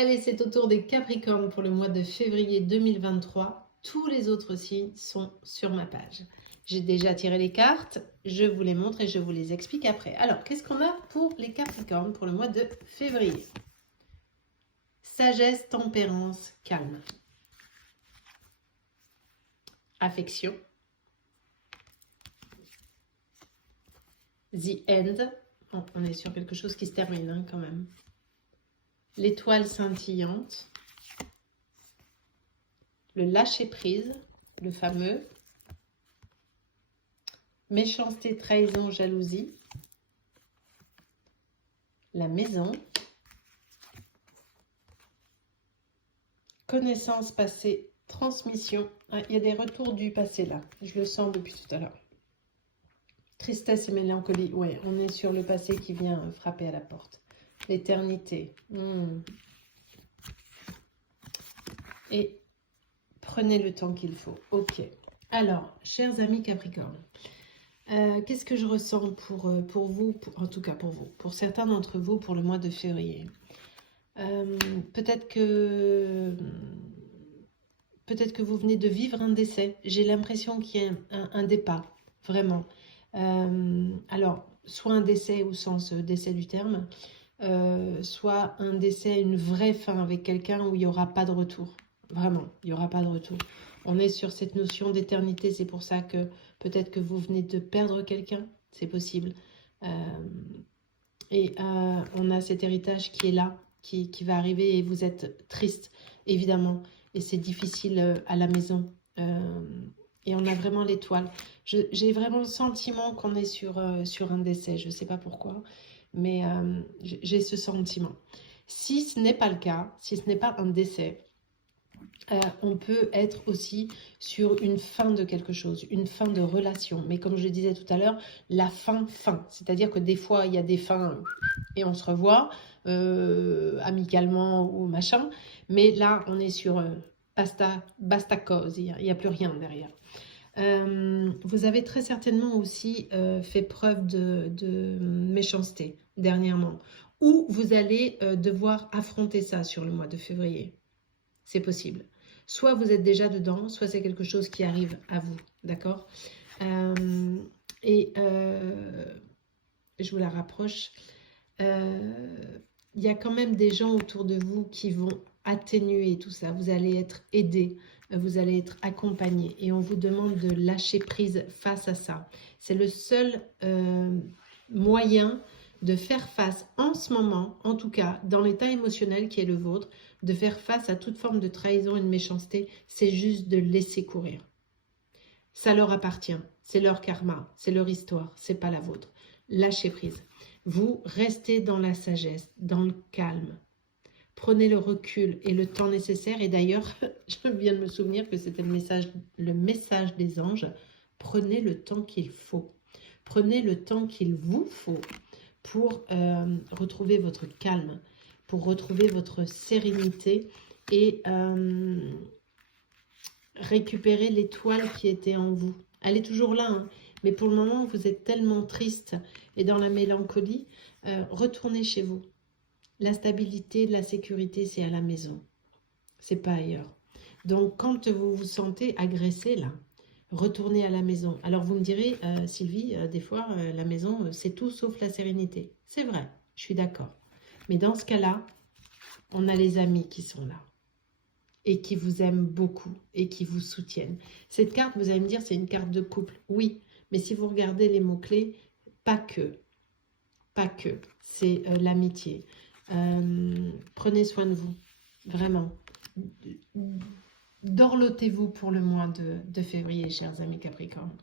Allez, c'est au tour des Capricornes pour le mois de février 2023. Tous les autres signes sont sur ma page. J'ai déjà tiré les cartes, je vous les montre et je vous les explique après. Alors, qu'est-ce qu'on a pour les Capricornes pour le mois de février? Sagesse, tempérance, calme. Affection. The End. Bon, on est sur quelque chose qui se termine hein, quand même. L'étoile scintillante. Le lâcher-prise, le fameux. Méchanceté, trahison, jalousie. La maison. Connaissance passée, transmission. Ah, il y a des retours du passé là. Je le sens depuis tout à l'heure. Tristesse et mélancolie. Ouais, on est sur le passé qui vient frapper à la porte. L'éternité. Et prenez le temps qu'il faut. Ok. Alors, chers amis Capricorne, qu'est-ce que je ressens pour vous, en tout cas pour vous, pour certains d'entre vous pour le mois de février? Peut-être que vous venez de vivre un décès. J'ai l'impression qu'il y a un départ, vraiment. Alors, soit un décès au sens décès du terme, soit un décès, une vraie fin avec quelqu'un où il n'y aura pas de retour. Vraiment, il n'y aura pas de retour. On est sur cette notion d'éternité, c'est pour ça que peut-être que vous venez de perdre quelqu'un, c'est possible. On a cet héritage qui est là, qui va arriver et vous êtes triste, évidemment. Et c'est difficile à la maison. Et on a vraiment l'étoile. J'ai vraiment le sentiment qu'on est sur un décès. Je ne sais pas pourquoi, mais j'ai ce sentiment. Si ce n'est pas le cas, si ce n'est pas un décès, on peut être aussi sur une fin de quelque chose, une fin de relation. Mais comme je le disais tout à l'heure, la fin. C'est-à-dire que des fois, il y a des fins et on se revoit amicalement ou machin. Mais là, on est sur basta cause, il n'y a plus rien derrière. Vous avez très certainement aussi fait preuve de méchanceté dernièrement. Ou vous allez devoir affronter ça sur le mois de février. C'est possible. Soit vous êtes déjà dedans, soit c'est quelque chose qui arrive à vous. D'accord? Je vous la rapproche. Il y a quand même des gens autour de vous qui vont atténuer tout ça. Vous allez être aidé, vous allez être accompagné. Et on vous demande de lâcher prise face à ça. C'est le seul moyen de faire face en ce moment, en tout cas dans l'état émotionnel qui est le vôtre, de faire face à toute forme de trahison et de méchanceté, c'est juste de laisser courir. Ça leur appartient, c'est leur karma, c'est leur histoire, c'est pas la vôtre. Lâchez prise. Vous restez dans la sagesse, dans le calme. Prenez le recul et le temps nécessaire. Et d'ailleurs, je viens de me souvenir que c'était le message des anges. Prenez le temps qu'il faut. Prenez le temps qu'il vous faut pour retrouver votre calme, pour retrouver votre sérénité et récupérer l'étoile qui était en vous. Elle est toujours là, hein, mais pour le moment, vous êtes tellement triste et dans la mélancolie. Retournez chez vous. La stabilité, la sécurité, c'est à la maison. C'est pas ailleurs. Donc, quand vous vous sentez agressé, là, retournez à la maison. Alors, vous me direz, Sylvie, des fois, la maison, c'est tout sauf la sérénité. C'est vrai, je suis d'accord. Mais dans ce cas-là, on a les amis qui sont là et qui vous aiment beaucoup et qui vous soutiennent. Cette carte, vous allez me dire, c'est une carte de couple. Oui, mais si vous regardez les mots-clés, pas que. C'est l'amitié. Prenez soin de vous, vraiment. Dorlotez-vous pour le mois de février, chers amis Capricorne.